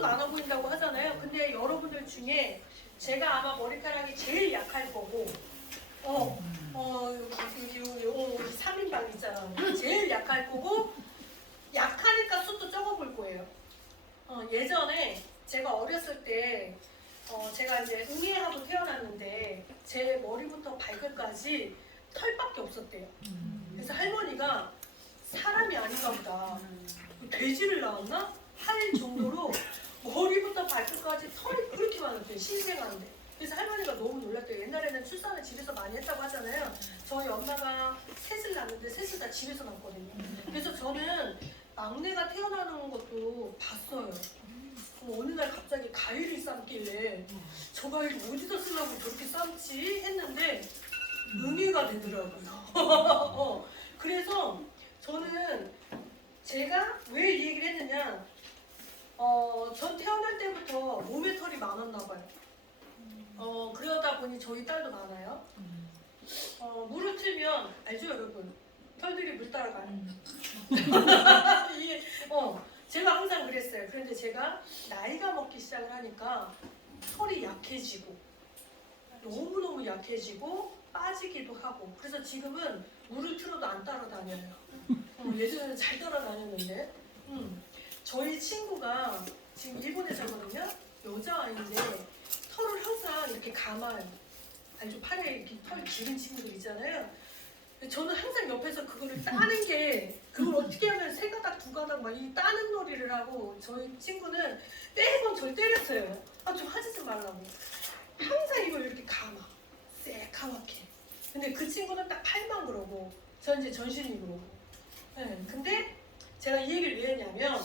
수도 많아 보인다고 하잖아요. 근데 여러분들 중에 제가 아마 머리카락이 제일 약할 거고, 여기 3인방 있잖아. 제일 약할 거고, 약하니까 숱도 적어 볼 거예요. 예전에 제가 어렸을 때, 제가 이제 응애하고 태어났는데, 제 머리부터 발끝까지 털밖에 없었대요. 그래서 할머니가 사람이 아닌가 보다. 돼지를 낳았나? 할 정도로 머리부터 발끝까지 털이 그렇게 많았대요. 신생아인데. 그래서 할머니가 너무 놀랐대요. 옛날에는 출산을 집에서 많이 했다고 하잖아요. 저희 엄마가 셋을 낳았는데 셋을 다 집에서 낳았거든요. 그래서 저는 막내가 태어나는 것도 봤어요. 어느 날 갑자기 가위를 삶길래 저 가위를 어디다 쓰려고 저렇게 삶지 했는데 응애가 되더라고요. 그래서 저는 제가 왜 이 얘기를 했느냐, 전 태어날 때부터 몸에 털이 많았나 봐요. 그러다 보니 저희 딸도 많아요. 물을 틀면 알죠 여러분? 털들이 물 따라가요. 이게, 제가 항상 그랬어요. 그런데 제가 나이가 먹기 시작을 하니까 털이 약해지고 너무너무 약해지고 빠지기도 하고, 그래서 지금은 물을 틀어도 안 따라다녀요. 예전에는 잘 따라다녔는데. 저희 친구가 지금 일본에 살거든요. 여자아이인데 털을 항상 이렇게 감아요. 알죠? 팔에 이렇게 털 기른 친구들 있잖아요. 저는 항상 옆에서 그거를 따는 게, 그걸 어떻게 하면 세 가닥 두 가닥 막 이 따는 놀이를 하고, 저희 친구는 매번 저를 때렸어요. 좀 하지 좀 말라고. 항상 이걸 이렇게 감아, 새카맣게. 근데 그 친구는 딱 팔만 그러고 전 이제 전신이 그러고. 네, 근데 제가 이 얘기를 왜 했냐면,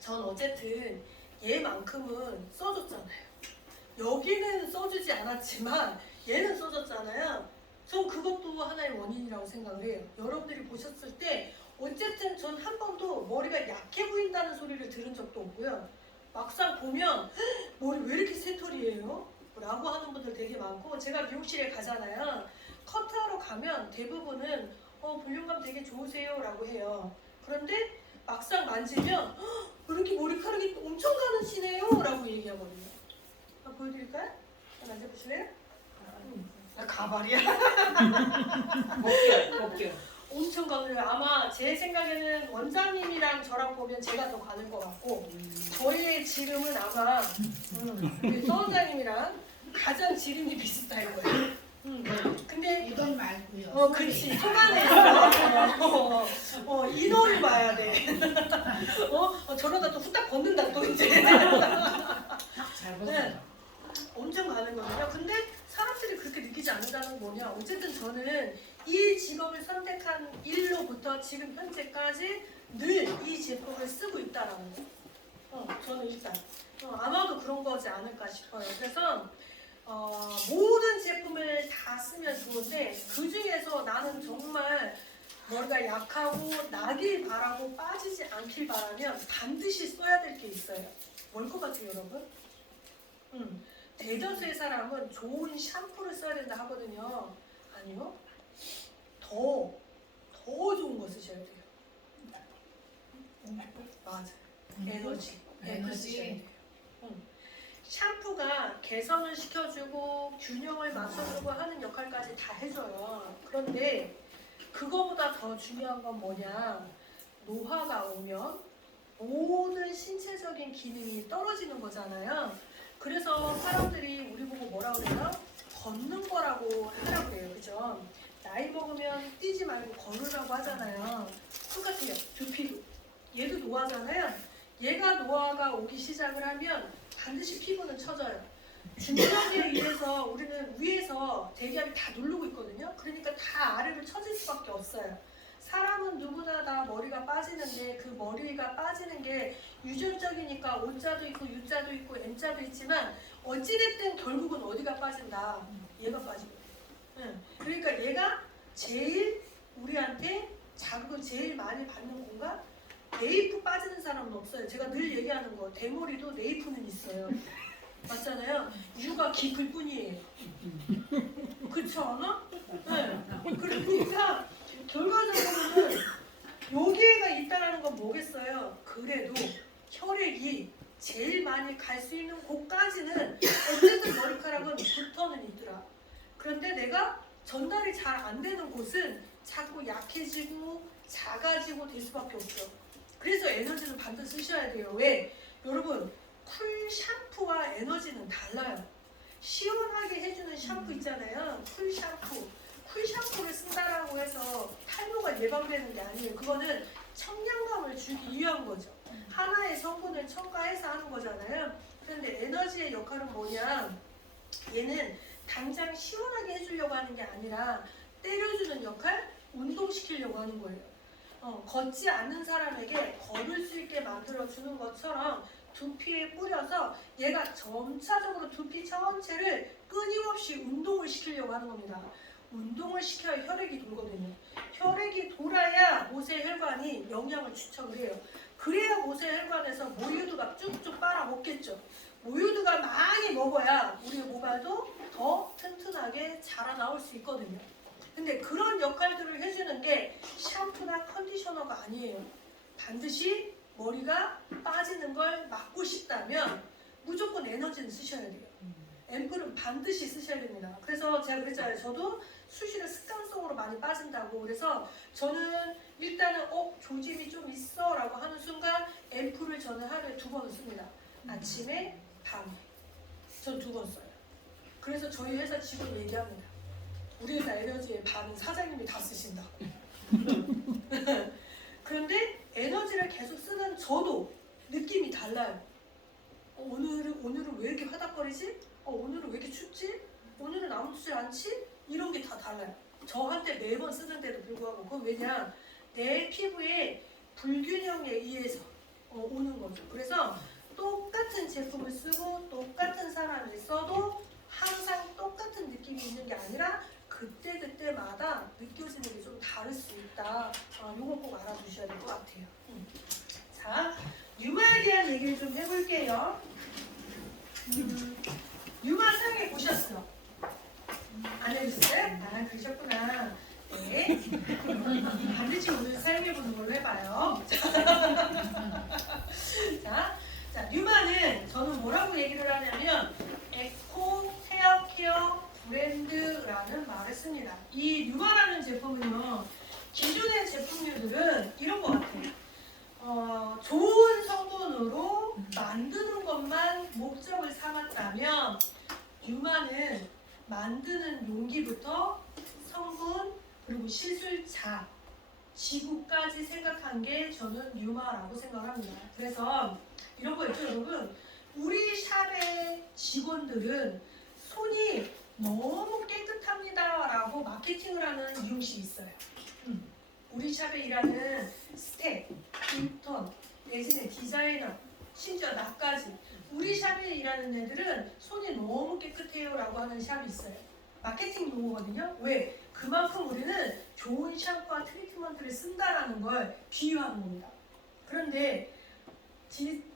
전 어쨌든 얘만큼은 써줬잖아요. 여기는 써주지 않았지만 얘는 써줬잖아요. 전 그것도 하나의 원인이라고 생각을 해요. 여러분들이 보셨을 때 어쨌든 전 한 번도 머리가 약해 보인다는 소리를 들은 적도 없고요. 막상 보면 머리 왜 이렇게 새털이에요? 라고 하는 분들 되게 많고, 제가 미용실에 가잖아요. 커트하러 가면 대부분은 볼륨감 되게 좋으세요 라고 해요. 그런데 막상 만지면 왜 이렇게 머리카락이 엄청 가느시네요 라고 얘기하거든요. 보여드릴까요? 만져보실래요? 가발이야. 먹게요. 엄청 가느요. 아마 제 생각에는 원장님이랑 저랑 보면 제가 더 가는 것 같고, 저희의 지름은 아마 우리 서원장님이랑 가장 지름이 비슷할 거예요. 근데 이건 말고요. 그치. 손안에 있어. 인어를 봐야 돼. 저러다 또 후딱 벗는다 또 이제. 잘 네. 엄청 가는 거예요. 근데 사람들이 그렇게 느끼지 않는다는 건 뭐냐. 어쨌든 저는 이 직업을 선택한 일로부터 지금 현재까지 늘 이 제품을 쓰고 있다라는 거. 저는 일단 아마도 그런 거지 않을까 싶어요. 그래서 모든 제품을 다 쓰면 좋은데, 그 중에서 나는 정말 머리가 약하고 나길 바라고 빠지지 않길 바라면 반드시 써야 될 게 있어요. 뭘 것 같아요 여러분? 대다수의 사람은 좋은 샴푸를 써야 된다 하거든요. 아니요. 더 좋은 거 쓰셔야 돼요. 맞아요. 에너지. 샴푸가 개선을 시켜주고 균형을 맞춰주고 하는 역할까지 다 해줘요. 그런데 그거보다 더 중요한 건 뭐냐. 노화가 오면 모든 신체적인 기능이 떨어지는 거잖아요. 그래서 사람들이 우리 보고 뭐라 그래요? 걷는 거라고 하라고 그래요. 그죠? 나이 먹으면 뛰지 말고 걸으라고 하잖아요. 똑같아요. 두피도. 얘도 노화잖아요. 얘가 노화가 오기 시작을 하면 반드시 피부는 처져요. 중력에 의해서 우리는 위에서 대기압이 다 누르고 있거든요. 그러니까 다 아래로 처질 수밖에 없어요. 사람은 누구나 다 머리가 빠지는데, 그 머리가 빠지는 게 유전적이니까 O자도 있고 U자도 있고 M자도 있지만 어찌됐든 결국은 어디가 빠진다? 얘가 빠지거든요. 그러니까 얘가 제일 우리한테 자극을 제일 많이 받는 공간? 네이프 빠지는 사람은 없어요. 제가 늘 얘기하는 거, 대머리도 네이프는 있어요. 맞잖아요. 유가 깊을 뿐이에요. 그렇지 않아? 네. 그러니까 결과적으로는 여기가 있다라는 건 뭐겠어요? 그래도 혈액이 제일 많이 갈 수 있는 곳까지는 어쨌든 머리카락은 붙어는 있더라. 그런데 내가 전달이 잘 안 되는 곳은 자꾸 약해지고 작아지고 될 수밖에 없죠. 그래서 에너지는 반드시 쓰셔야 돼요. 왜? 여러분, 쿨 샴푸와 에너지는 달라요. 시원하게 해주는 샴푸 있잖아요. 쿨 샴푸. 쿨 샴푸를 쓴다라고 해서 탈모가 예방되는 게 아니에요. 그거는 청량감을 주기 위한 거죠. 하나의 성분을 첨가해서 하는 거잖아요. 그런데 에너지의 역할은 뭐냐? 얘는 당장 시원하게 해주려고 하는 게 아니라 때려주는 역할, 운동시키려고 하는 거예요. 걷지 않는 사람에게 걸을 수 있게 만들어주는 것처럼 두피에 뿌려서 얘가 점차적으로 두피 전체를 끊임없이 운동을 시키려고 하는 겁니다. 운동을 시켜야 혈액이 돌거든요. 혈액이 돌아야 모세혈관이 영양을 추척을 해요. 그래야 모세혈관에서 모유두가 쭉쭉 빨아먹겠죠. 모유두가 많이 먹어야 우리 모발도 더 튼튼하게 자라나올 수 있거든요. 근데 그런 역할들을 해주는 게 샴푸나 컨디셔너가 아니에요. 반드시 머리가 빠지는 걸 막고 싶다면 무조건 에너지는 쓰셔야 돼요. 앰플은 반드시 쓰셔야 됩니다. 그래서 제가 그랬잖아요. 저도 수시로 습관성으로 많이 빠진다고. 그래서 저는 일단은 조짐이 좀 있어 라고 하는 순간 앰플을 저는 하루에 2번을 씁니다. 아침에, 밤에. 전 2번 써요. 그래서 저희 회사 직원 얘기합니다. 우리 회사 에너지의 반은 사장님이 다 쓰신다고. 그런데 에너지를 계속 쓰는 저도 느낌이 달라요. 오늘은 왜 이렇게 화닥거리지? 오늘은 왜 이렇게 춥지? 오늘은 아무렇지 않지? 이런 게 다 달라요. 저한테 매번 쓰는데도 불구하고. 그건 왜냐? 내 피부의 불균형에 의해서 오는 거죠. 그래서 똑같은 제품을 쓰고 똑같은 사람이 써도 항상 똑같은 느낌이 있는 게 아니라 그때마다 느껴지는 게 좀 다를 수 있다. 이거 꼭 알아두셔야 될 것 같아요. 자, 유마에 대한 얘기를 좀 해볼게요. 유마 사용해 보셨어? 안 해보셨어요? 그러셨구나. 네. 반드시 오늘 사용해보는 걸로 해봐요. 자, 유마는 저는 뭐라고 얘기를 하냐면 에코 헤어케어 브랜드라는 말을 씁니다. 이 유마라는 제품은요, 기존의 제품들은 이런 것 같아요. 좋은 성분으로 만드는 것만 목적을 삼았다면 유마는 만드는 용기부터 성분 그리고 시술자 지구까지 생각한 게 저는 유마라고 생각합니다. 그래서 이런 거 있죠 여러분. 우리 샵의 직원들은 손이 너무 깨끗합니다 라고 마케팅을 하는 미용실이 있어요. 우리 샵에 일하는 스텝, 인턴, 내지는 디자이너, 심지어 나까지 우리 샵에 일하는 애들은 손이 너무 깨끗해요 라고 하는 샵이 있어요. 마케팅 용어거든요. 왜? 그만큼 우리는 좋은 샴푸와 트리트먼트를 쓴다라는 걸 비유하는 겁니다. 그런데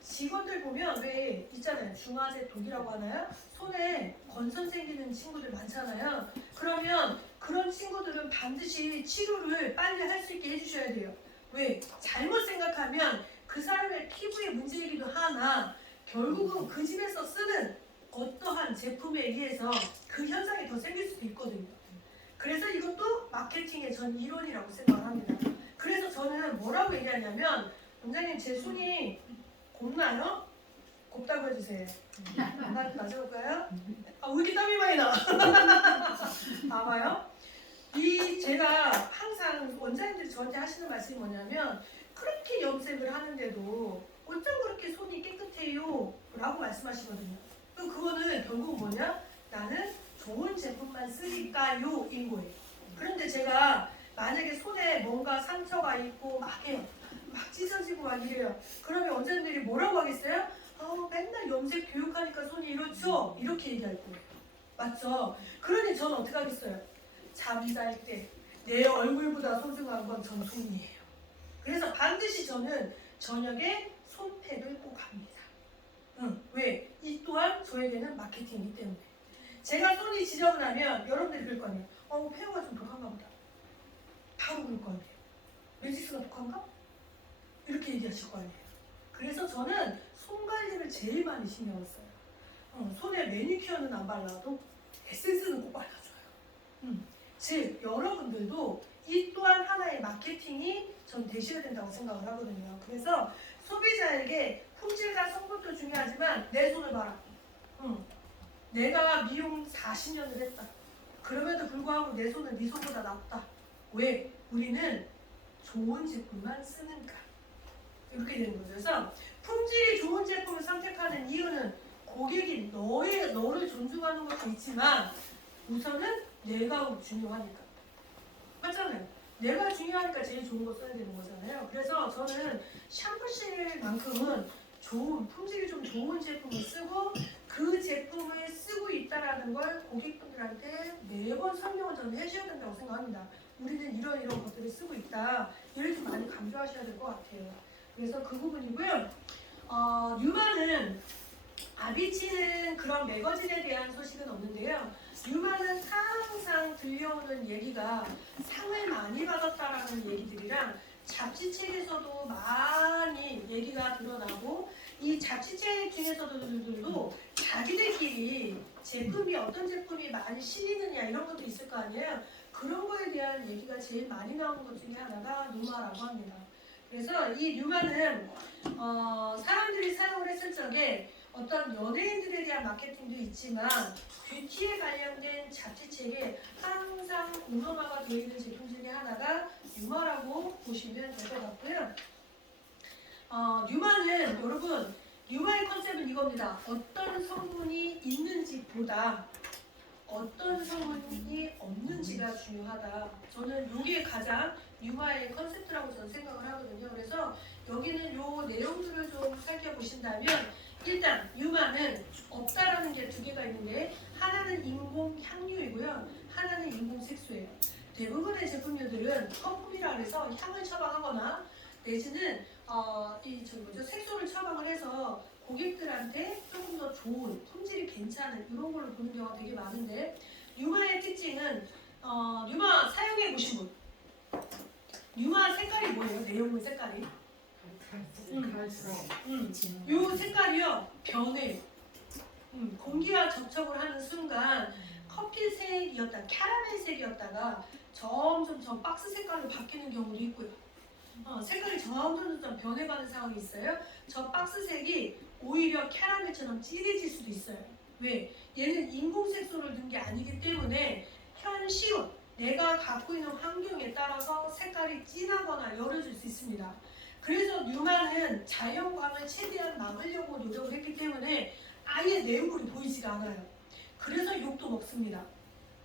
직원들 보면 왜 있잖아요. 중화제 독이라고 하나요? 손에 건선 생기는 친구들 많잖아요. 그러면 그런 친구들은 반드시 치료를 빨리 할 수 있게 해주셔야 돼요. 왜? 잘못 생각하면 그 사람의 피부의 문제이기도 하나 결국은 그 집에서 쓰는 어떠한 제품에 의해서 그 현상이 더 생길 수도 있거든요. 그래서 이것도 마케팅의 전 이론이라고 생각을 합니다. 그래서 저는 뭐라고 얘기하냐면 원장님 제 손이 곱나요? 곱다고 해주세요. 맞아볼까요? 왜 이렇게 땀이 많이 나? 봐봐요. 제가 항상 원장님들이 저한테 하시는 말씀이 뭐냐면 그렇게 염색을 하는데도 어쩜 그렇게 손이 깨끗해요? 라고 말씀하시거든요. 그거는 결국 뭐냐? 나는 좋은 제품만 쓰니까요 인 거예요. 그런데 제가 만약에 손에 뭔가 상처가 있고 막 해요. 막 찢어지고 막 이래요. 그러면 원장님들이 뭐라고 하겠어요? 맨날 염색 교육하니까 손이 이렇죠? 이렇게 얘기할 거예요. 맞죠? 그러니 저는 어떻게 하겠어요? 잠잘 때 내 얼굴보다 소중한 건 전 손이에요. 그래서 반드시 저는 저녁에 손팩을 꼭 합니다. 왜? 이 또한 저에게는 마케팅이기 때문에. 제가 손이 지저분하면 여러분들이 그럴 거 아니에요. 폐허가 좀 독한가 보다. 바로 그럴 거 아니에요. 메지스가 독한가? 이렇게 얘기하실 거 아니에요. 그래서 저는 손 관리를 제일 많이 신경을 써요. 손에 매니큐어는 안 발라도 에센스는 꼭 발라줘요. 즉 여러분들도 이 또한 하나의 마케팅이 전 되셔야 된다고 생각을 하거든요. 그래서 소비자에게 품질과 성분도 중요하지만 내 손을 봐라. 내가 미용 40년을 했다. 그럼에도 불구하고 내 손은 네 손보다 낫다. 왜? 우리는 좋은 제품만 쓰는가. 이렇게 되는 거죠. 그래서 품질이 좋은 제품을 선택하는 이유는 고객이 너를 존중하는 것도 있지만 우선은 내가 중요하니까. 맞잖아요. 내가 중요하니까 제일 좋은 거 써야 되는 거잖아요. 그래서 저는 샴푸실만큼은 좋은, 품질이 좀 좋은 제품을 쓰고 그 제품을 쓰고 있다라는 걸 고객분들한테 매번 설명을 저는 해줘야 된다고 생각합니다. 우리는 이런 것들을 쓰고 있다. 이를 좀 많이 강조하셔야 될 것 같아요. 그래서 그 부분이고요. 뉴마는 아비치는 그런 매거진에 대한 소식은 없는데요. 뉴마는 항상 들려오는 얘기가 상을 많이 받았다라는 얘기들이랑 잡지책에서도 많이 얘기가 드러나고 이 잡지책 중에서도 자기들끼리 제품이 어떤 제품이 많이 실리느냐 이런 것도 있을 거 아니에요. 그런 거에 대한 얘기가 제일 많이 나오는 것 중에 하나가 뉴마라고 합니다. 그래서 이 뉴마는 사람들이 사용을 했을 적에 어떤 연예인들에 대한 마케팅도 있지만 뷰티에 관련된 잡지책에 항상 공론화가 되어 있는 제품 중에 하나가 뉴마라고 보시면 될 것 같고요. 뉴마는 여러분 뉴마의 컨셉은 이겁니다. 어떤 성분이 있는지보다 어떤 성분이 없는지가 중요하다. 저는 이게 가장 뉴마의 컨셉트라고 저는 생각을 하거든요. 그래서 여기는 요 내용들을 좀 살펴보신다면 일단 뉴마는 없다라는 게 두 개가 있는데 하나는 인공 향료이고요. 하나는 인공 색소예요. 대부분의 제품들은 퍼퓸이라 해서 향을 처방하거나 내지는 색소를 처방을 해서 고객들한테 조금 더 좋은 품질이 괜찮은 이런 걸로 보는 경우가 되게 많은데 뉴마의 특징은 뉴마 사용해 보신 분 뉴마 색깔이 뭐예요? 내용물 색깔이 요 색깔이요 변해요. 공기와 접촉을 하는 순간 커피색이었다 캐러멜색이었다가 점점 박스 색깔로 바뀌는 경우도 있고요. 색깔이 점점 변해가는 상황이 있어요. 저 박스색이 오히려 캐러멜처럼 진해질 수도 있어요. 왜? 얘는 인공색소를 넣은 게 아니기 때문에 현시온 내가 갖고 있는 환경에 따라서 색깔이 진하거나 열어질 수 있습니다. 그래서 뉴마는 자연광을 최대한 막으려고 노력을 했기 때문에 아예 내용물이 보이지가 않아요. 그래서 욕도 먹습니다.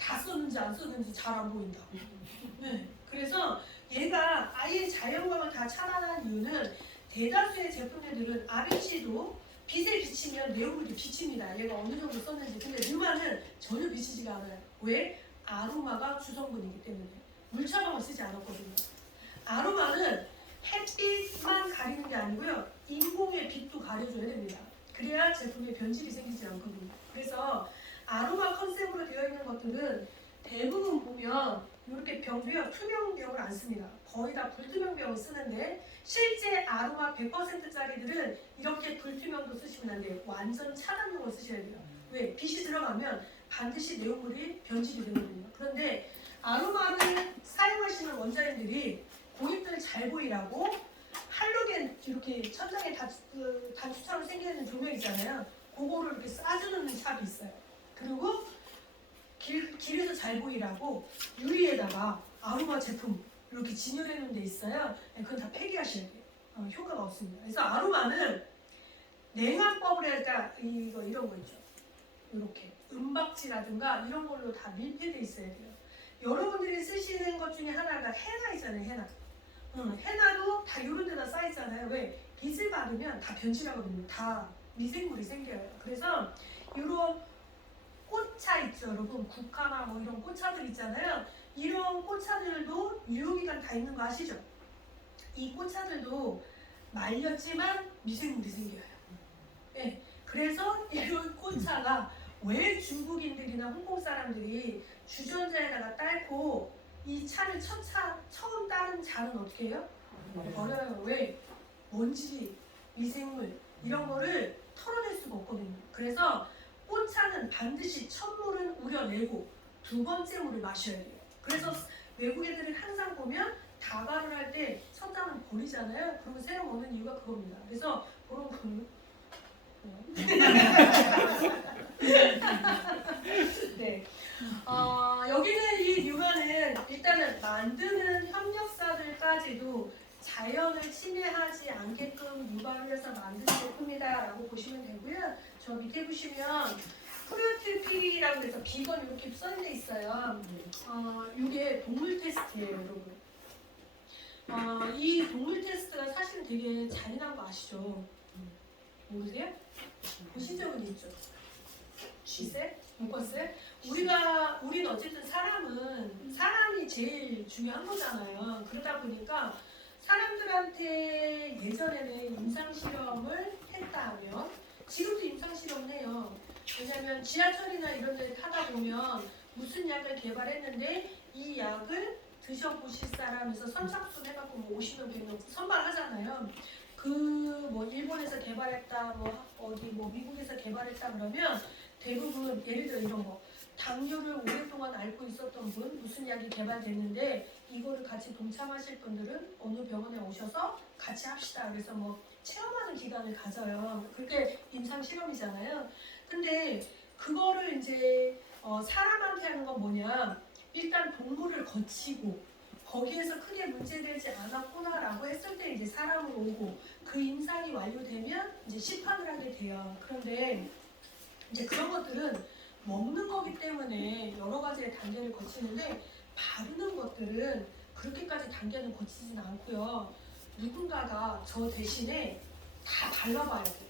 다 썼는지 안 썼는지 잘 안 보인다. 네. 그래서 얘가 아예 자연광을 다 차단한 이유는 대다수의 제품들은 RNC도 빛에 비치면 내용물이 비칩니다. 얘가 어느 정도 썼는지. 근데 뉴마는 전혀 비치지가 않아요. 왜? 아로마가 주성분이기 때문에. 물 처방을 쓰지 않았거든요. 아로마는 햇빛만 가리는 게 아니고요. 인공의 빛도 가려줘야 됩니다. 그래야 제품에 변질이 생기지 않거든요. 그래서 아로마 컨셉으로 되어 있는 것들은 대부분 보면 이렇게 병도요 투명병을 안 씁니다. 거의 다 불투명 병을 쓰는데 실제 아로마 100%짜리들은 이렇게 불투명도 쓰시면 안 돼요. 완전 차단용을 쓰셔야 돼요. 왜? 빛이 들어가면 반드시 내용물이 변질이 되거든요. 그런데 아로마를 사용하시는 원자인들이 고객들이 잘 보이라고 할로겐 이렇게 천장에 단추처럼 생기는 조명 있잖아요. 그거를 이렇게 싸주는 샵이 있어요. 그리고 길에서 잘 보이라고 유리에다가 아로마 제품 이렇게 진열해 놓은 데 있어요. 그건 다 폐기하셔야 돼요. 효과가 없습니다. 그래서 아로마는 냉압법을 할까 이런 거 있죠. 이렇게 은박지라든가 이런 걸로 다 밀폐돼 있어야 돼요. 여러분들이 쓰시는 것 중에 하나가 헤나 있잖아요. 헤나. 헤나도 다 이런 데다 쌓이잖아요. 왜? 빛을 받으면 다 변질하거든요. 다 미생물이 생겨요. 그래서 이런 꽃차 있죠. 여러분 국화나 뭐 이런 꽃차들 있잖아요. 이런 꽃차들도 유효기간 다 있는 거 아시죠? 이 꽃차들도 말렸지만 미생물이 생겨요. 네. 그래서 이런 꽃차가 왜 중국인들이나 홍콩 사람들이 주전자에다가 딸고 이 차를 처음 따른 잔은 어떻게 해요? 버려요. 왜? 먼지, 미생물 이런 거를 털어낼 수가 없거든요. 그래서 꽃차는 반드시 첫 물은 우려내고 두 번째 물을 마셔야 돼요. 그래서 외국 애들은 항상 보면 다발을 할 때 첫 잔은 버리잖아요. 그리고 새로 먹는 이유가 그겁니다. 그래서 그런 거는 네. 여기는 이 뉴마는 일단은 만드는 협력사들까지도 자연을 침해하지 않게끔 유발을 해서 만든 제품이다라고 보시면 되고요. 저 밑에 보시면 프루트피라고 해서 비건 이렇게 써져 있어요. 이게 동물 테스트예요, 여러분. 이 동물 테스트가 사실 되게 잔인한 거 아시죠? 모르세요? 보신 적은 있죠? 쥐새? 묶었어요? 우리는 어쨌든 사람이 제일 중요한 거잖아요. 그러다 보니까 사람들한테 예전에는 임상실험을 했다면 지금도 임상실험을 해요. 왜냐하면 지하철이나 이런 데 타다 보면 무슨 약을 개발했는데 이 약을 드셔보실 사람에서 선착순 해갖고 뭐 50명, 100명 선발하잖아요. 뭐 일본에서 개발했다, 뭐 미국에서 개발했다 그러면 대부분 예를 들어 이런 거 당뇨를 오랫동안 앓고 있었던 분 무슨 약이 개발됐는데 이거를 같이 동참하실 분들은 어느 병원에 오셔서 같이 합시다. 그래서 뭐 체험하는 기간을 가져요. 그게 임상 실험이잖아요. 근데 그거를 이제 사람한테 하는 건 뭐냐? 일단 동물을 거치고 거기에서 크게 문제되지 않았구나라고 했을 때 이제 사람으로 오고 그 임상이 완료되면 이제 심판을 하게 돼요. 그런데 이제 그런 것들은 먹는 거기 때문에 여러 가지의 단계를 거치는데 바르는 것들은 그렇게까지 단계는 거치지는 않고요. 누군가가 저 대신에 다 발라봐야 돼요.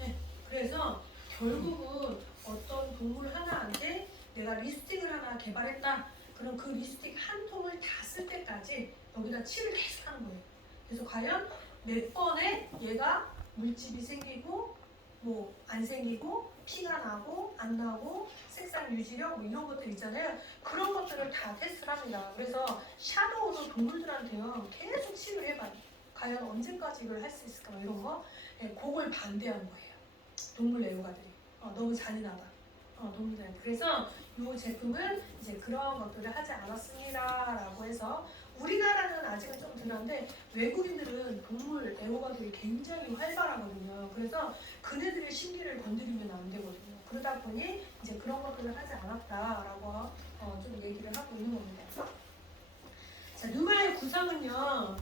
네. 그래서 결국은 어떤 동물 하나한테 내가 립스틱을 하나 개발했다. 그럼 그 립스틱 한 통을 다 쓸 때까지 여기다 칠을 계속 하는 거예요. 그래서 과연 몇 번에 얘가 물집이 생기고 뭐 안 생기고 피가 나고 안 나고 색상 유지력 뭐 이런 것들 있잖아요. 그런 것들을 다 테스트를 합니다. 그래서 샤도우도 동물들한테요 계속 치료를 해봐요. 과연 언제까지 이걸 할 수 있을까 뭐 이런 거. 네, 그걸 반대한 거예요. 동물 애호가들이 너무 잔인하다. 동물들. 그래서 이 제품은 이제 그런 것들을 하지 않았습니다라고 해서 우리나라는 아직은 좀 덜한데 외국인들은 동물 애호가들이 굉장히 활발하거든요. 그래서 그네들의 심기를 건드리면 안 되거든요. 그러다 보니 이제 그런 것들을 하지 않았다라고 좀 얘기를 하고 있는 겁니다. 자, 누마의 구성은요.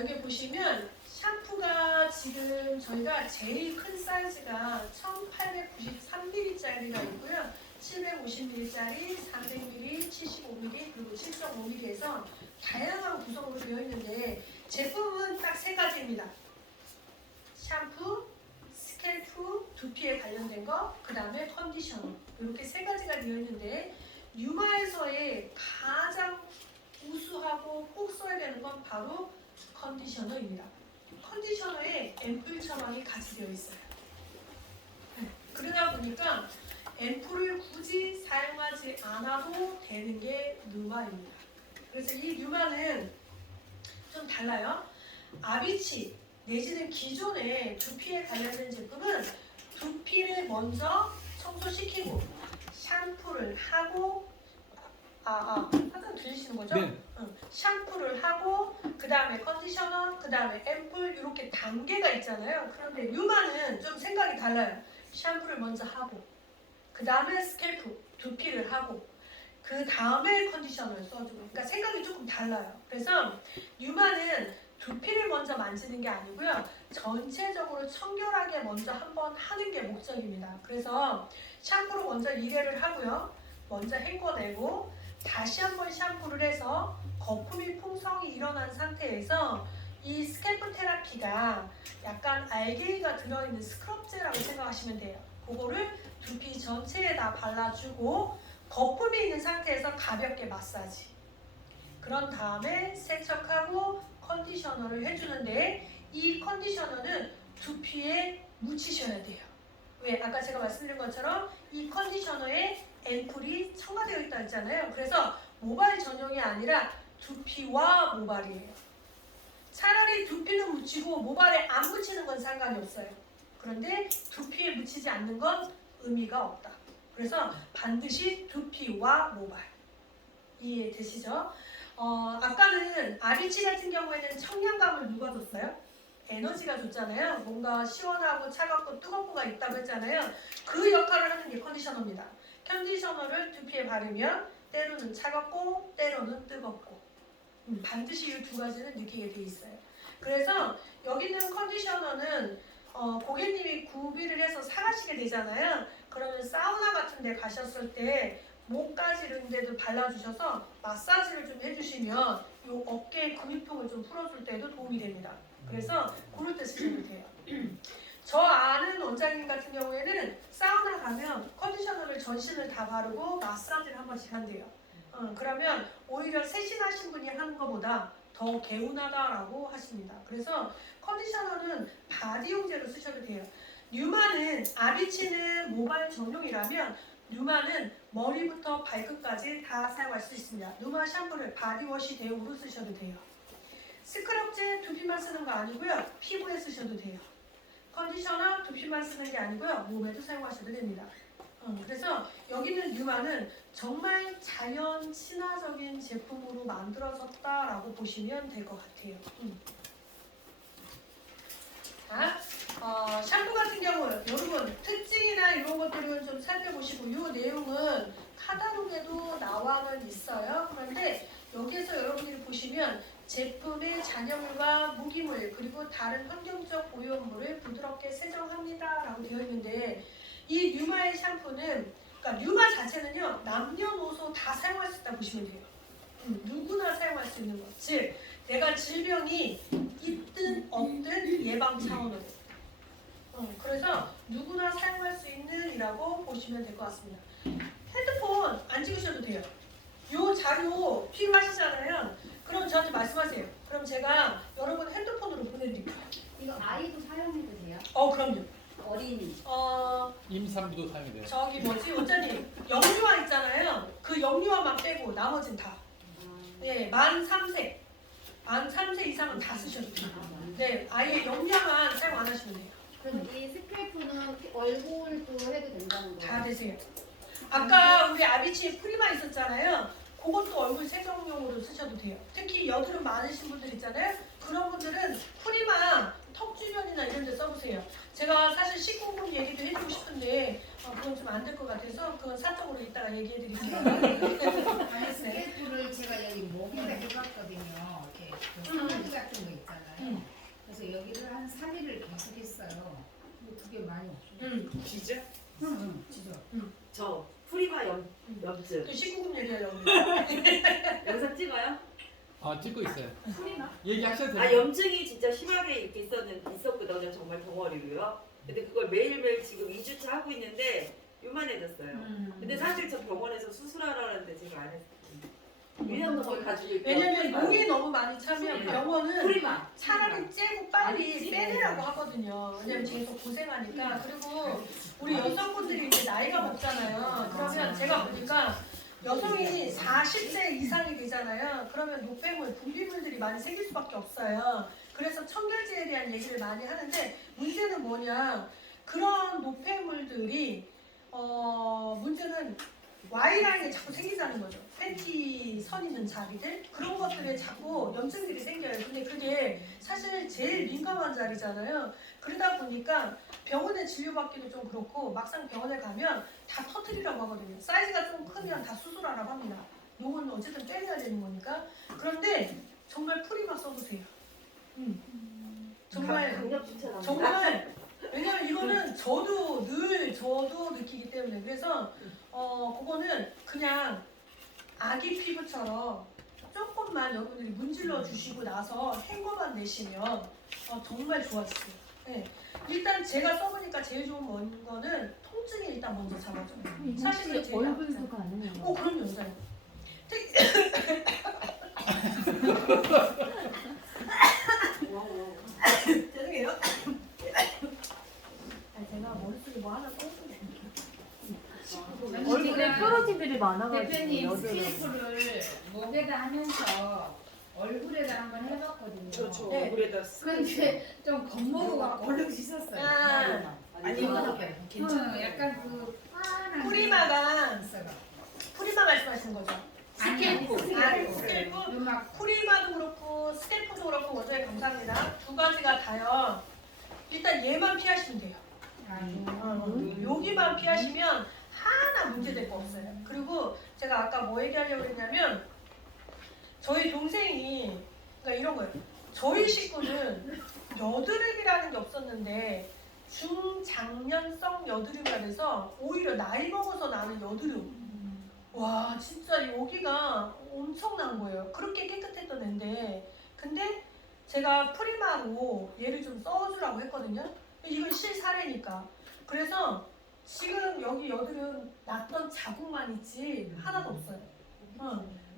여기 보시면 샴푸가 지금 저희가 제일 큰 사이즈가 1893ml짜리가 있고요. 750ml짜리, 300ml, 75ml, 그리고 7.5ml에서 다양한 구성으로 되어 있는데 제품은 딱 세 가지입니다. 샴푸, 스캘프, 두피에 관련된 거, 그 다음에 컨디셔너. 이렇게 세 가지가 되어 있는데 유마에서의 가장 우수하고 꼭 써야 되는 건 바로 컨디셔너입니다. 컨디셔너에 앰플 처방이 같이 되어 있어요. 그러다 보니까 앰플을 굳이 사용하지 않아도 되는 게 누마입니다. 그래서 이 누마는 좀 달라요. 아비치 내지는 기존의 두피에 관련된 제품은 두피를 먼저 청소시키고 샴푸를 하고 항상 들리시는 거죠? 네. 샴푸를 하고 그 다음에 컨디셔너, 그 다음에 앰플 이렇게 단계가 있잖아요. 그런데 뉴마는 좀 생각이 달라요. 샴푸를 먼저 하고 그 다음에 스캘프, 두피를 하고 그 다음에 컨디셔너를 써주고 그러니까 생각이 조금 달라요. 그래서 뉴마는 두피를 먼저 만지는 게 아니고요. 전체적으로 청결하게 먼저 한번 하는 게 목적입니다. 그래서 샴푸로 먼저 1회를 하고요. 먼저 헹궈내고 다시 한번 샴푸를 해서 거품이 풍성이 일어난 상태에서 이 스캘프 테라피가 약간 알게이가 들어있는 스크럽제라고 생각하시면 돼요. 그거를 두피 전체에다 발라주고 거품이 있는 상태에서 가볍게 마사지. 그런 다음에 세척하고 컨디셔너를 해주는데 이 컨디셔너는 두피에 묻히셔야 돼요. 왜? 아까 제가 말씀드린 것처럼 이 컨디셔너에 앰플이 첨가되어 있다 했잖아요. 그래서 모발 전용이 아니라 두피와 모발이에요. 차라리 두피는 묻히고 모발에 안 묻히는 건 상관이 없어요. 그런데 두피에 묻히지 않는 건 의미가 없다. 그래서 반드시 두피와 모발. 이해되시죠? 아까는 아비치 같은 경우에는 청량감을 누가 줬어요? 에너지가 줬잖아요. 뭔가 시원하고 차갑고 뜨겁고가 있다고 했잖아요. 그 역할을 하는 게 컨디셔너입니다. 컨디셔너를 두피에 바르면 때로는 차갑고 때로는 뜨겁고 반드시 이 두 가지는 느끼게 돼 있어요. 그래서 여기 있는 컨디셔너는 고객님이 구비를 해서 사가시게 되잖아요. 그러면 사우나 같은 데 가셨을 때 목까지 이런 데도 발라주셔서 마사지를 좀 해주시면 이 어깨 근육통을 좀 풀어줄 때도 도움이 됩니다. 그래서 그럴 때 쓰시면 돼요. 저 아는 원장님 같은 경우에는 사우나 가면 컨디셔너를 전신을 다 바르고 마사지를 한 번씩 한대요. 그러면 오히려 세신하신 분이 하는 것보다 더 개운하다라고 하십니다. 그래서 컨디셔너는 바디용제로 쓰셔도 돼요. 뉴마는 아비치는 모발 전용이라면 뉴마는 머리부터 발끝까지 다 사용할 수 있습니다. 뉴마 샴푸를 바디워시 대용으로 쓰셔도 돼요. 스크럽제 두피만 쓰는 거 아니고요. 피부에 쓰셔도 돼요. 컨디셔너 두피만 쓰는 게 아니고요. 몸에도 사용하셔도 됩니다. 그래서 여기는 뉴마는 정말 자연 친화적인 제품으로 만들어졌다라고 보시면 될 것 같아요. 샴푸 같은 경우 여러분 특징이나 이런 것들은 좀 살펴보시고 이 내용은 카탈로그에도 나와는 있어요. 그런데 여기에서 여러분들이 보시면 제품의 잔여물과 무기물 그리고 다른 환경적 오염물을 부드럽게 세정합니다 라고 되어 있는데 이 뉴마의 샴푸는 그러니까 뉴마 자체는요 남녀노소 다 사용할 수 있다 보시면 돼요. 누구나 사용할 수 있는 것. 즉 내가 질병이 있든 없든 예방 차원으로. 그래서 누구나 사용할 수 있는 이라고 보시면 될 것 같습니다. 핸드폰 안 찍으셔도 돼요. 요 자료 필요하시잖아요. 그럼 저한테 말씀하세요. 그럼 제가 여러분 핸드폰으로 보내드릴게요. 이거 아이도 사용해도 돼요? 그럼요. 어린이. 임산부도 사용이 돼요. 저기 뭐지 원장님 영유아 있잖아요. 그 영유아만 빼고 나머진 다. 네, 만 3세. 만 3세 이상은 다 쓰셔도 돼요. 네, 아예 영유아만 사용 안 하시면 돼요. 그럼 이 스크래프는 얼굴도 해도 된다는 다 거예요? 되세요. 아까 우리 아비치에 프리마 있었잖아요. 그것도 얼굴 세정용으로 쓰셔도 돼요. 특히 여드름 많으신 분들 있잖아요. 그런 분들은 프리마 턱 주변이나 이런 데 써보세요. 제가 사실 19금 얘기도 해주고 싶은데 그건 좀 안 될 것 같아서 그건 사적으로 이따가 얘기해드릴게요. 아니 스케프를 제가 여기 목에다 해봤거든요. 이렇게 그 사마귀 같은 거 있잖아요. 그래서 여기를 한 3일을 계속 했어요. 근데 그게 많이 없어요. 진짜? 응, 진짜. 저 프리마 염증 또 19금 얘기하려고. 영상 찍어요? 찍고 있어요. 프리마? 얘기하셔도 돼요. 아 염증이 진짜 심하게 이렇게 있었거든요. 정말 덩어리로요. 근데 그걸 매일매일 지금 2주차 하고 있는데 요만해졌어요. 근데 사실 저 병원에서 수술하라는데 제가 안 했어요. 유연성을 가지고 있고 왜냐면 용이 너무 많이 차면 병원은 프리마 차라리 째고 빨리 빼내라고 하거든요. 왜냐면 계속 고생하니까. 그리고 우리 여성분들이 이제 나이가 먹잖아요. 그러면 제가 보니까 여성이 40세 이상이 되잖아요. 그러면 노폐물, 분비물들이 많이 생길 수밖에 없어요. 그래서 청결제에 대한 얘기를 많이 하는데 문제는 뭐냐. 그런 노폐물들이 문제는 Y라인에 자꾸 생기자는 거죠. 팬티 선 있는 자리들 그런 것들에 자꾸 염증들이 생겨요. 근데 그게 사실 제일 민감한 자리잖아요. 그러다 보니까 병원에 진료받기도 좀 그렇고 막상 병원에 가면 다 터뜨리라고 하거든요. 사이즈가 좀 크면 다 수술하라고 합니다. 요건 어쨌든 빼내야 되는 거니까. 그런데 정말 프리마 써보세요. 정말 강력 추천합니다. 정말 왜냐면 이거는 저도 느끼기 때문에 그래서 그거는 그냥 아기 피부처럼 조금만 여러분들이 문질러 주시고 나서 헹궈만 내시면 정말 좋아지세요. 네. 일단 제가 써보니까 제일 좋은 거는 통증이 일단 먼저 잡아줘요. 사실은 제일 얼굴도 가능해요? 그럼요, 여자요. 죄송해요. 제가 머릿속에 뭐 하나 떠오르네. 얼굴에 뾰루지들이 많아가지고 대표님 여드름. 스케프를 목에다 하면서 얼굴에다 한번 해봤거든요. 저 네. 얼굴에다 쓰고 근데 좀 겁먹어 갖고 얼른 씻었어요. 아, 아니 약간 그 환한 프리마가 있어요. 프리마 말씀하시는 거죠? 스케프. 스케프? 음악 프리마도 그렇고 스태프도 그렇고 원장님 감사합니다. 두 가지가 다요. 일단 얘만 피하시면 돼요. 여기만 피하시면 하나 문제될 거 없어요. 그리고 제가 아까 뭐 얘기하려고 했냐면 저희 동생이 그러니까 이런 거예요. 저희 식구는 여드름이라는 게 없었는데 중장년성 여드름이라 해서 오히려 나이 먹어서 나는 여드름. 와 진짜 여기가 엄청난 거예요. 그렇게 깨끗했던 애인데 근데 제가 프리마로 얘를 좀 써주라고 했거든요. 이건 실사례니까. 그래서 지금 여기 여드름 났던 자국만 있지 하나도 없어요.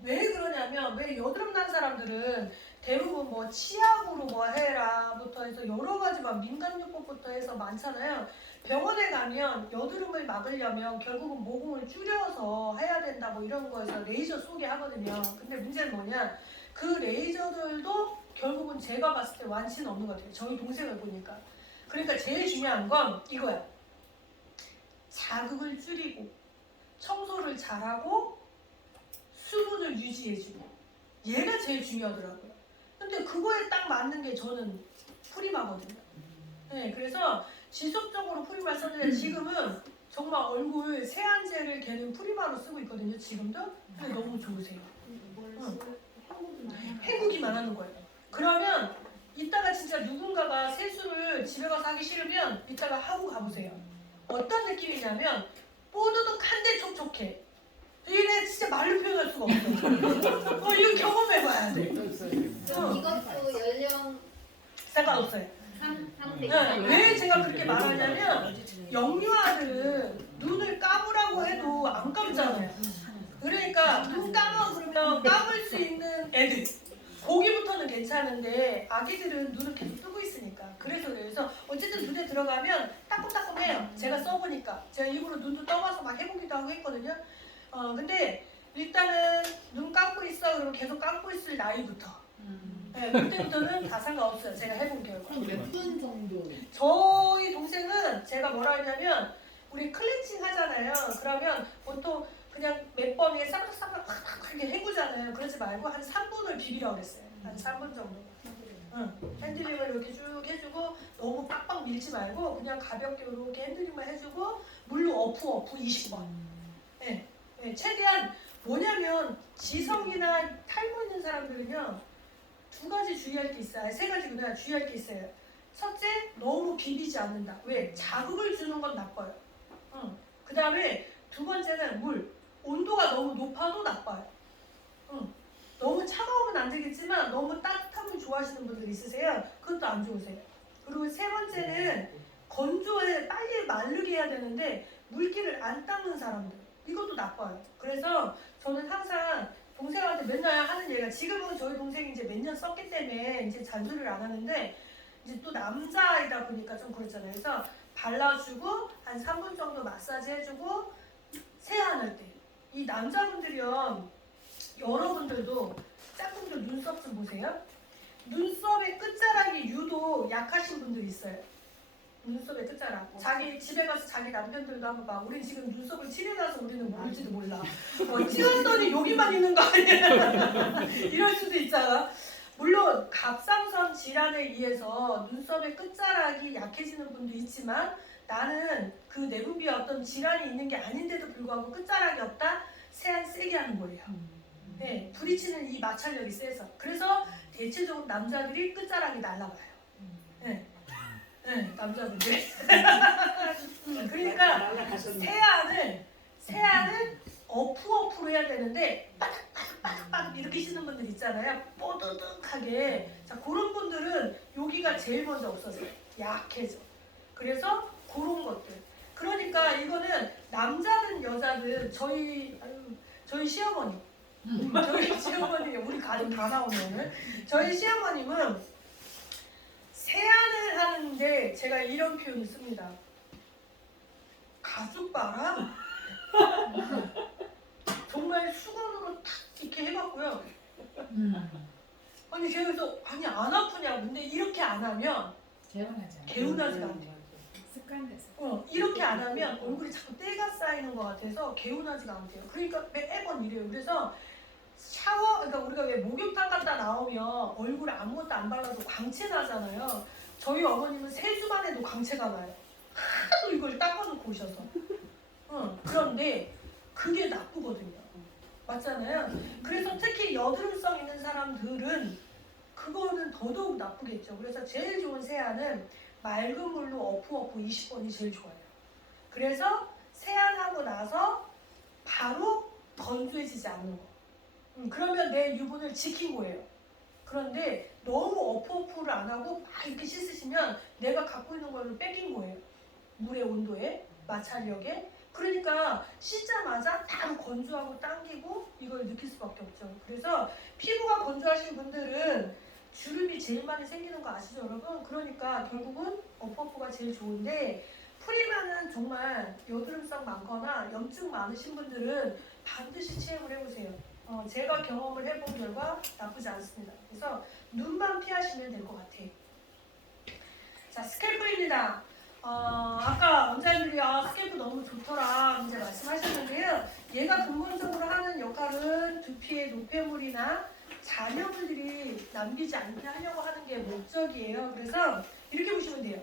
왜 그러냐면 왜 여드름 난 사람들은 대부분 뭐 치약으로 뭐 해라부터 해서 여러 가지 막 민간요법부터 해서 많잖아요. 병원에 가면 여드름을 막으려면 결국은 모공을 줄여서 해야 된다 뭐 이런 거에서 레이저 쏘게 하거든요. 근데 문제는 뭐냐 그 레이저들도 결국은 제가 봤을 때 완치는 없는 것 같아요. 저희 동생을 보니까. 그러니까 제일 중요한 건 이거야. 자극을 줄이고 청소를 잘하고 수분을 유지해주고 얘가 제일 중요하더라고요. 근데 그거에 딱 맞는 게 저는 프리마거든요. 네, 그래서 지속적으로 프리마를 썼는데 지금은 정말 얼굴 세안제를 걔는 프리마로 쓰고 있거든요. 지금도. 근데 너무 좋으세요. 해보기만 하는 거예요. 그러면 이따가 진짜 누군가가 세수를 집에 가서 하기 싫으면 이따가 하고 가보세요. 어떤 느낌이냐면 뽀드득한데 촉촉해. 이게 진짜 말로 표현할 수가 없어. 이거 경험해봐야 돼. 이것도 연령 상관없어요. 상태. 왜 제가 그렇게 말하냐면 영유아들은 눈을 감으라고 해도 안 감잖아요. 그러니까 눈 감아 그러면 감을 수 있는 애들 거기부터는 괜찮은데 아기들은 눈을 계속 뜨고 있으니까 그래서 어쨌든 눈에 들어가면 따끔따끔해요. 제가 써보니까 제가 일부러 눈도 떠봐서 막 해보기도 하고 했거든요. 근데 일단은 눈 감고 있어 그러면 계속 감고 있을 나이부터 네, 그때부터는 다 상관없어요. 제가 해본 결과. 몇 분 정도? 저희 동생은 제가 뭐라 하냐면 우리 클렌징 하잖아요. 그러면 보통 그냥 몇 번에 싹싹싹 이렇게 헹구잖아요. 그러지 말고 한 3분을 비비라고 그랬어요. 한 3분 정도. 핸들링을 이렇게 쭉 해주고 너무 빡빡 밀지 말고 그냥 가볍게 이렇게 핸들링만 해주고 물로 어프 20번. 네. 네, 최대한 뭐냐면 지성이나 탈모 있는 사람들은요 두 가지 주의할 게 있어요. 세 가지구나. 주의할 게 있어요. 첫째, 너무 비비지 않는다. 왜? 자극을 주는 건 나빠요. 그 다음에 두 번째는 물. 온도가 너무 높아도 나빠요. 너무 차가우면 안 되겠지만 너무 따뜻한 물 좋아하시는 분들 있으세요. 그것도 안 좋으세요. 그리고 세 번째는 건조해 빨리 마르게 해야 되는데 물기를 안 닦는 사람들. 이것도 나빠요. 그래서 저는 항상 동생한테 맨날 하는 얘기가 지금은 저희 동생이 이제 몇 년 썼기 때문에 이제 잔소리를 안 하는데 이제 또 남자이다 보니까 좀 그렇잖아요. 그래서 발라주고 한 3분 정도 마사지 해주고 세안할 때 이 남자분들이요 여러분들도 짝꿍들 눈썹 좀 보세요. 눈썹의 끝자락이 유독 약하신 분들이 있어요. 눈썹의 끝자락. 자기 집에 가서 자기 남편들도 한번 봐. 우린 지금 눈썹을 칠해놔서 우리는 모를지도 몰라. 찍었더니 여기만 있는 거 아니야? 이럴 수도 있잖아. 물론 갑상선 질환에 의해서 눈썹의 끝자락이 약해지는 분도 있지만 나는 그 내분비에 어떤 질환이 있는 게 아닌데도 불구하고 끝자락이 없다? 세안 세게 하는 거예요. 네, 부딪히는 이 마찰력이 세서. 그래서 대체적으로 남자들이 끝자락이 날아가요. 네. 네, 남자분들. 그러니까 세안을 어프로 해야 되는데 빠닥빠닥 이렇게 씻는 분들 있잖아요. 뽀드득하게. 자, 그런 분들은 여기가 제일 먼저 없어져요. 약해져. 그래서 그런 것들. 그러니까 이거는 남자든 여자든 저희 시어머니. 저희 시어머니 우리 가족 다 나오면은 저희 시어머님은 세안을 하는데 제가 이런 표현을 씁니다. 가죽 봐라. 정말 수건으로 탁 이렇게 해봤고요. 아니 그래서 아니 안 아프냐고. 근데 이렇게 안 하면 개운하지 않아요? 개운하지가 않대요. 습관돼서. 이렇게 안 하면 얼굴이 자꾸 때가 쌓이는 것 같아서 개운하지가 않대요. 그러니까 매번 이래요. 그래서 샤워, 그러니까 우리가 왜 목욕탕 갔다 나오면 얼굴에 아무것도 안 발라도 광채 나잖아요. 저희 어머님은 세수만 해도 광채가 나요. 하도 이걸 닦아놓고 오셔서. 그런데 그게 나쁘거든요. 맞잖아요. 그래서 특히 여드름성 있는 사람들은 그거는 더더욱 나쁘겠죠. 그래서 제일 좋은 세안은 맑은 물로 어프 20번이 제일 좋아요. 그래서 세안하고 나서 바로 건조해지지 않는 거. 그러면 내 유분을 지킨 거예요. 그런데 너무 어프를 안 하고 막 이렇게 씻으시면 내가 갖고 있는 걸 뺏긴 거예요. 물의 온도에, 마찰력에. 그러니까 씻자마자 딱 건조하고 당기고 이걸 느낄 수밖에 없죠. 그래서 피부가 건조하신 분들은 주름이 제일 많이 생기는 거 아시죠, 여러분? 그러니까 결국은 어퍼프가 제일 좋은데 프리마는 정말 여드름성 많거나 염증 많으신 분들은 반드시 체험을 해보세요. 제가 경험을 해본 결과 나쁘지 않습니다. 그래서 눈만 피하시면 될 것 같아요. 자, 스캘프입니다. 아까 원장님들이 스캘프 너무 좋더라 이제 말씀하셨는데요. 얘가 근본적으로 하는 역할은 두피의 노폐물이나 잔여물들이 남기지 않게 하려고 하는 게 목적이에요. 그래서 이렇게 보시면 돼요.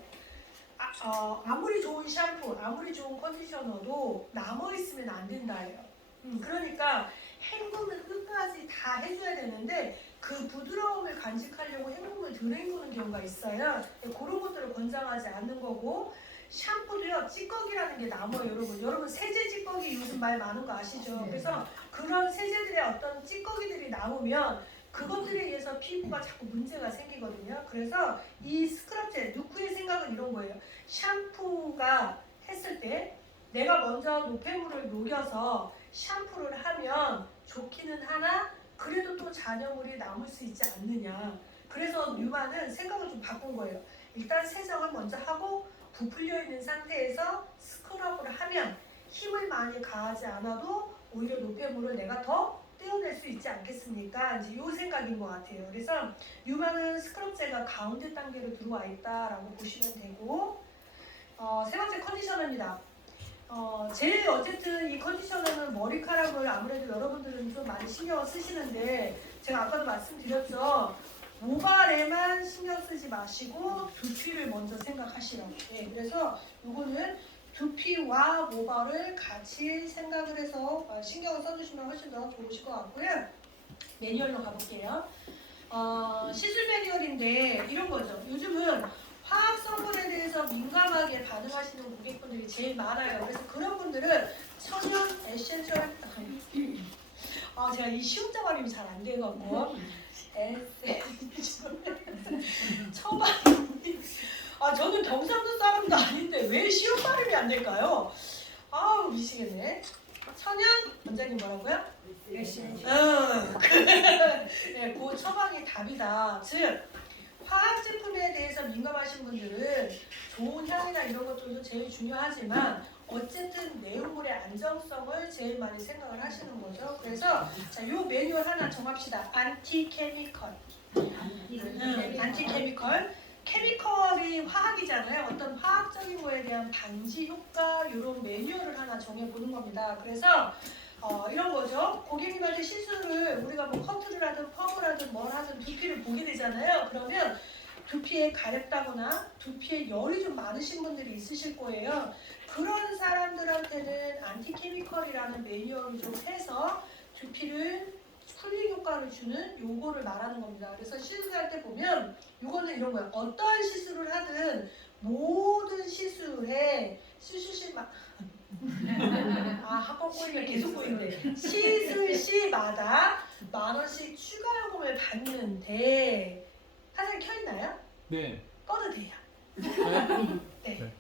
아무리 좋은 샴푸, 아무리 좋은 컨디셔너도 남아있으면 안 된다예요. 그러니까 헹굼을 끝까지 다 해줘야 되는데 그 부드러움을 간직하려고 헹굼을 덜 헹구는 경우가 있어요. 그런 것들을 권장하지 않는 거고 샴푸도요. 찌꺼기라는 게 남아요. 여러분 세제 찌꺼기 요즘 말 많은 거 아시죠? 그래서 그런 세제들의 어떤 찌꺼기들이 남으면 그것들에 의해서 피부가 자꾸 문제가 생기거든요. 그래서 이 스크럽젤, 누쿠의 생각은 이런 거예요. 샴푸가 했을 때 내가 먼저 노폐물을 녹여서 샴푸를 하면 좋기는 하나 그래도 또 잔여물이 남을 수 있지 않느냐. 그래서 뉴만은 생각을 좀 바꾼 거예요. 일단 세정을 먼저 하고 부풀려 있는 상태에서 스크럽을 하면 힘을 많이 가하지 않아도 오히려 노폐물을 내가 더 떼어낼 수 있지 않겠습니까? 이제 요 생각인 것 같아요. 그래서 뉴만은 스크럽제가 가운데 단계로 들어와 있다라고 보시면 되고 세 번째 컨디셔너입니다. 제일 어쨌든 이 컨디셔너는 머리카락을 아무래도 여러분들은 좀 많이 신경을 쓰시는데 제가 아까도 말씀드렸죠. 모발에만 신경 쓰지 마시고 두피를 먼저 생각하시라고. 네, 그래서 이거는 두피와 모발을 같이 생각을 해서 신경을 써주시면 훨씬 더 좋으실 것 같고요. 매뉴얼로 가볼게요. 시술 매뉴얼인데 이런 거죠. 요즘은 화학 성분에 대해서 민감하게 반응하시는 고객분들이 제일 많아요. 그래서 그런 분들은 천연 에센셜 제가 이 시험자 발음이 잘 안 돼갖고 처방 저는 경상도 사람도 아닌데 왜 시험 발음이 안 될까요? 미치겠네. 천연 원장님 뭐라고요? 네, 그 처방이 답이다. 즉 화학 제품에 대해서 민감하신 분들은 좋은 향이나 이런 것들도 제일 중요하지만 어쨌든 내용물의 안정성을 제일 많이 생각을 하시는 거죠. 그래서 자, 요 매뉴얼 하나 정합시다. 안티케미컬. 안티케미컬. 케미컬이 화학이잖아요. 어떤 화학적인 거에 대한 방지 효과 이런 매뉴얼을 하나 정해보는 겁니다. 그래서 이런 거죠. 고객님한테 시술을 우리가 뭐 커트를 하든 펌을 하든 뭘 하든 두피를 보게 되잖아요. 그러면 두피에 가렵다거나 두피에 열이 좀 많으신 분들이 있으실 거예요. 그런 사람들한테는 안티케미컬이라는 매뉴얼을 좀 해서 두피를 쿨링 효과를 주는 요거를 말하는 겁니다. 그래서 시술할 때 보면 요거는 이런 거예요. 어떠한 시술을 하든 모든 시술에 한번 꼬리가 계속 꼬이는데 시술 시마다 10,000원씩 추가 요금을 받는데 화장이 켜있나요? 네. 꺼도 돼요. 네? 네. 네.